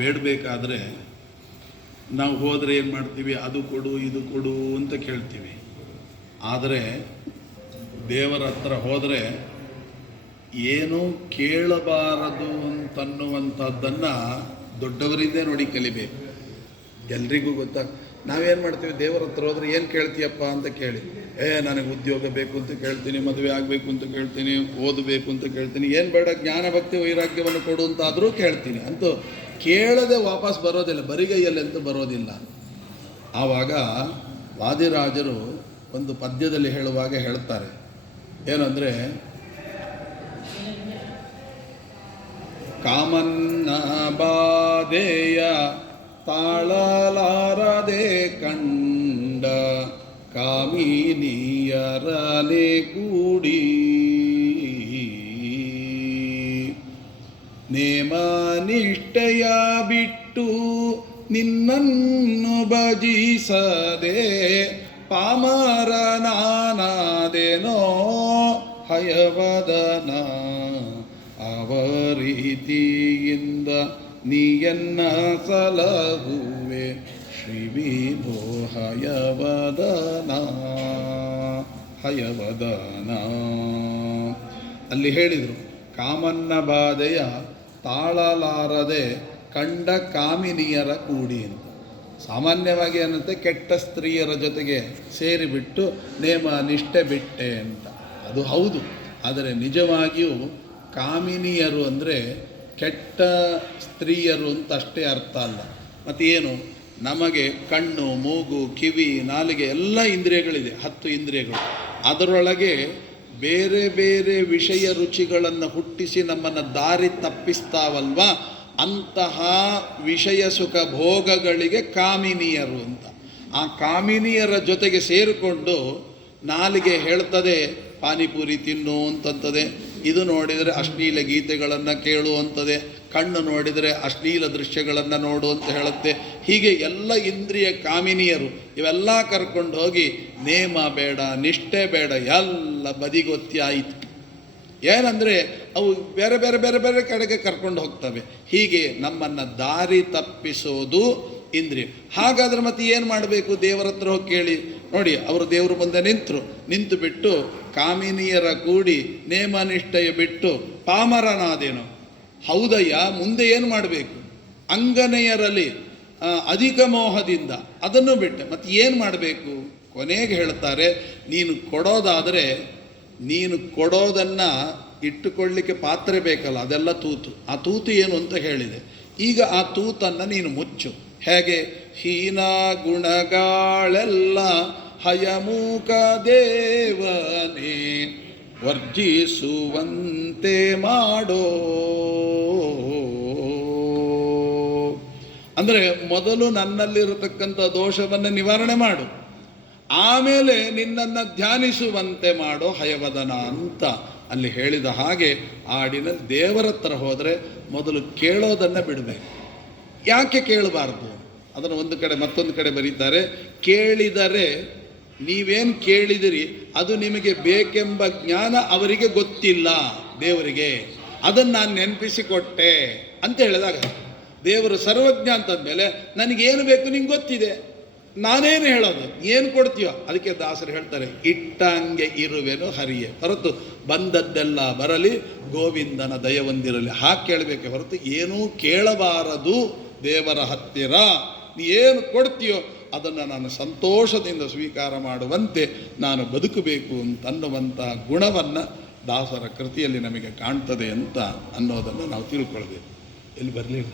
ಬೇಡಬೇಕಾದ್ರೆ ನಾವು ಹೋದರೆ ಏನು ಮಾಡ್ತೀವಿ, ಅದು ಕೊಡು ಇದು ಕೊಡು ಅಂತ ಕೇಳ್ತೀವಿ. ಆದರೆ ದೇವರ ಹತ್ರ ಹೋದರೆ ಏನೂ ಕೇಳಬಾರದು ಅಂತನ್ನುವಂಥದ್ದನ್ನು ದೊಡ್ಡವರಿಂದೇ ನೋಡಿ ಕಲಿಬೇಕು. ಎಲ್ರಿಗೂ ನಾವೇನು ಮಾಡ್ತೀವಿ, ದೇವರ ಹತ್ರ ಹೋದರೆ ಏನು ಕೇಳ್ತೀಯಪ್ಪ ಅಂತ ಕೇಳಿ, ನನಗೆ ಉದ್ಯೋಗ ಬೇಕು ಅಂತ ಕೇಳ್ತೀನಿ, ಮದುವೆ ಆಗಬೇಕು ಅಂತ ಕೇಳ್ತೀನಿ, ಓದಬೇಕು ಅಂತ ಕೇಳ್ತೀನಿ, ಏನು ಬೇಡ ಜ್ಞಾನ ಭಕ್ತಿ ವೈರಾಗ್ಯವನ್ನು ಕೊಡು ಅಂತಾದರೂ ಕೇಳ್ತೀನಿ. ಅಂತೂ ಕೇಳದೆ ವಾಪಸ್ ಬರೋದಿಲ್ಲ, ಬರಿಗೈಯಲ್ಲಂತೂ ಬರೋದಿಲ್ಲ. ಆವಾಗ ವಾದಿರಾಜರು ಒಂದು ಪದ್ಯದಲ್ಲಿ ಹೇಳುವಾಗ ಹೇಳ್ತಾರೆ, ಏನಂದರೆ, ಕಾಮನ್ನ ಬಾಧೆಯ ತಾಳಲಾರದೆ ಕಂಡ ಕಾಮಿನಿಯರನೆ ಕೂಡಿ ನೇಮ ನಿಷ್ಠೆಯ ಬಿಟ್ಟು ನಿನ್ನನ್ನು ಭಜಿಸದೆ ಪಾಮರನಾನಾದೆನೋ ಹಯವದನ ಅವರೀತಿಯಿಂದ ನೀಯನ್ನ ಸಲಹುವೆ ಶ್ರೀ ವಿಭೋ ಹಯವದನ ಹಯವದನ. ಅಲ್ಲಿ ಹೇಳಿದರು, ಕಾಮನ್ನ ಬಾಧೆಯ ತಾಳಲಾರದೆ ಕಂಡ ಕಾಮಿನಿಯರ ಕೂಡಿ ಅಂತ. ಸಾಮಾನ್ಯವಾಗಿ ಏನಂತೆ, ಕೆಟ್ಟ ಸ್ತ್ರೀಯರ ಜೊತೆಗೆ ಸೇರಿಬಿಟ್ಟು ನೇಮ ನಿಷ್ಠೆ ಬಿಟ್ಟೆ ಅಂತ. ಅದು ಹೌದು, ಆದರೆ ನಿಜವಾಗಿಯೂ ಕಾಮಿನಿಯರು ಅಂದರೆ ಕೆಟ್ಟ ಸ್ತ್ರೀಯರು ಅಂತ ಅಷ್ಟೇ ಅರ್ಥ ಅಲ್ಲ. ಮತ್ತೇನು, ನಮಗೆ ಕಣ್ಣು, ಮೂಗು, ಕಿವಿ, ನಾಲಿಗೆ ಎಲ್ಲ ಇಂದ್ರಿಯಗಳಿದೆ, 10 ಇಂದ್ರಿಯಗಳು. ಅದರೊಳಗೆ ಬೇರೆ ಬೇರೆ ವಿಷಯ ರುಚಿಗಳನ್ನು ಹುಟ್ಟಿಸಿ ನಮ್ಮನ್ನು ದಾರಿ ತಪ್ಪಿಸ್ತಾವಲ್ವ, ಅಂತಹ ವಿಷಯ ಸುಖ ಭೋಗಗಳಿಗೆ ಕಾಮಿನಿಯರು ಅಂತ. ಆ ಕಾಮಿನಿಯರ ಜೊತೆಗೆ ಸೇರಿಕೊಂಡು ನಾಲಿಗೆ ಹೇಳ್ತದೆ ಪಾನಿಪುರಿ ತಿನ್ನು ಅಂತಂತದೆ, ಇದು ನೋಡಿದರೆ ಅಶ್ಲೀಲ ಗೀತೆಗಳನ್ನು ಕೇಳುವಂಥದ್ದೇ, ಕಣ್ಣು ನೋಡಿದರೆ ಅಶ್ಲೀಲ ದೃಶ್ಯಗಳನ್ನು ನೋಡು ಅಂತ ಹೇಳುತ್ತೆ. ಹೀಗೆ ಎಲ್ಲ ಇಂದ್ರಿಯ ಕಾಮಿನಿಯರು ಇವೆಲ್ಲ ಕರ್ಕೊಂಡು ಹೋಗಿ ನೇಮ ಬೇಡ, ನಿಷ್ಠೆ ಬೇಡ, ಎಲ್ಲ ಬದಿಗೊತ್ತಿ ಆಯಿತು. ಏನಂದರೆ ಅವು ಬೇರೆ ಬೇರೆ ಬೇರೆ ಬೇರೆ ಕಡೆಗೆ ಕರ್ಕೊಂಡು ಹೋಗ್ತವೆ. ಹೀಗೆ ನಮ್ಮನ್ನು ದಾರಿ ತಪ್ಪಿಸೋದು ಇಂದ್ರಿಯ. ಹಾಗಾದರೆ ಮತ್ತೆ ಏನು ಮಾಡಬೇಕು? ದೇವರ ಹತ್ರ ಹೋಗಿ ಕೇಳಿ ನೋಡಿ. ಅವರು ದೇವರು ಮುಂದೆ ನಿಂತು ಬಿಟ್ಟು ಕಾಮಿನಿಯರ ಕೂಡಿ ನೇಮ ನಿಷ್ಠೆಯ ಬಿಟ್ಟು ಪಾಮರನಾದೇನು. ಹೌದಯ್ಯ, ಮುಂದೆ ಏನು ಮಾಡಬೇಕು? ಅಂಗನೆಯರಲ್ಲಿ ಅಧಿಕ ಮೋಹದಿಂದ ಅದನ್ನು ಬಿಟ್ಟೆ ಮತ್ತೆ ಏನು ಮಾಡಬೇಕು? ಕೊನೆಗೆ ಹೇಳ್ತಾರೆ, ನೀನು ಕೊಡೋದಾದರೆ ನೀನು ಕೊಡೋದನ್ನು ಇಟ್ಟುಕೊಳ್ಳಿಕ್ಕೆ ಪಾತ್ರೆ ಬೇಕಲ್ಲ, ಅದೆಲ್ಲ ತೂತು. ಆ ತೂತು ಏನು ಅಂತ ಹೇಳಿದೆ. ಈಗ ಆ ತೂತನ್ನು ನೀನು ಮುಚ್ಚು. ಹೇಗೆ? ಹೀನ ಗುಣಗಳೆಲ್ಲ ಹಯಮೂಕ ದೇವನೇ ವರ್ಜಿಸುವಂತೆ ಮಾಡೋ. ಅಂದರೆ ಮೊದಲು ನನ್ನಲ್ಲಿರತಕ್ಕಂಥ ದೋಷವನ್ನು ನಿವಾರಣೆ ಮಾಡು, ಆಮೇಲೆ ನಿನ್ನನ್ನು ಧ್ಯಾನಿಸುವಂತೆ ಮಾಡೋ ಹಯವದನ ಅಂತ ಅಲ್ಲಿ ಹೇಳಿದ ಹಾಗೆ ಆಡಿನಲ್ಲಿ ದೇವರ ಹತ್ರ ಹೋದರೆ ಮೊದಲು ಕೇಳೋದನ್ನು ಬಿಡಬೇಕು. ಯಾಕೆ ಕೇಳಬಾರ್ದು? ಅದನ್ನು ಒಂದು ಕಡೆ ಮತ್ತೊಂದು ಕಡೆ ಬರೀತಾರೆ, ಕೇಳಿದರೆ ನೀವೇನು ಕೇಳಿದಿರಿ ಅದು ನಿಮಗೆ ಬೇಕೆಂಬ ಜ್ಞಾನ ಅವರಿಗೆ ಗೊತ್ತಿಲ್ಲ, ದೇವರಿಗೆ ಅದನ್ನು ನಾನು ನೆನಪಿಸಿಕೊಟ್ಟೆ ಅಂತ ಹೇಳಿದಾಗ, ದೇವರು ಸರ್ವಜ್ಞ ಅಂತಂದಮೇಲೆ ನನಗೇನು ಬೇಕು ನಿಂಗೆ ಗೊತ್ತಿದೆ, ನಾನೇನು ಹೇಳೋದು, ಏನು ಕೊಡ್ತೀಯೋ ಅದಕ್ಕೆ ದಾಸರು ಹೇಳ್ತಾರೆ, ಇಟ್ಟಂಗೆ ಇರುವೆನು ಹರಿಯೇ ಹೊರತು ಬಂದದ್ದೆಲ್ಲ ಬರಲಿ ಗೋವಿಂದನ ದಯವೊಂದಿರಲಿ. ಹಾಗೆ ಕೇಳಬೇಕೆ ಹೊರತು ಏನೂ ಕೇಳಬಾರದು ದೇವರ ಹತ್ತಿರ. ನೀ ಏನು ಕೊಡ್ತೀಯೋ ಅದನ್ನು ನಾನು ಸಂತೋಷದಿಂದ ಸ್ವೀಕಾರ ಮಾಡುವಂತೆ ನಾನು ಬದುಕಬೇಕು ಅಂತನ್ನುವಂಥ ಗುಣವನ್ನು ದಾಸರ ಕೃತಿಯಲ್ಲಿ ನಮಗೆ ಕಾಣ್ತದೆ ಅಂತ ಅನ್ನೋದನ್ನು ನಾವು ತಿಳ್ಕೊಳ್ಬೇಕು. ಎಲ್ಲಿ ಬರಲಿಲ್ಲ.